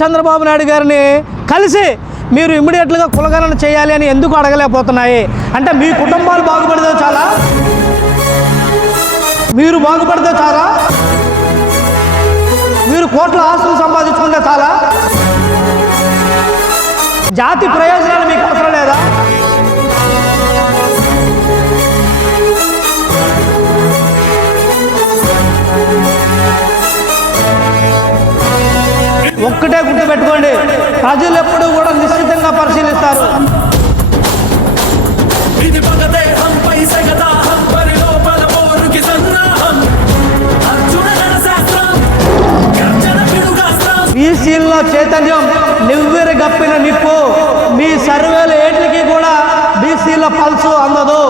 చంద్రబాబు నాయుడు గారిని కలిసి మీరు ఇమ్మీడియట్గా కులగణన చేయాలి అని ఎందుకు అడగలేకపోతున్నాయి? అంటే మీ కుటుంబాలు బాగుపడితే చాలా, మీరు బాగుపడితే చాలా, మీరు కోట్ల ఆస్తులు సంపాదించుకుంటే చాలా, జాతి ప్రయోజనాలు మీకు అవసరం లేదా? ఒక్కటే గుర్తుపెట్టుకోండి, ప్రజలు ఎప్పుడు కూడా నిశ్చితంగా పరిశీలిస్తారు. బీసీల్లో చైతన్యం నివ్వెరి గప్పిన నిప్పు. మీ సర్వేలు ఏట్లకి కూడా బీసీల పల్సు అందదు.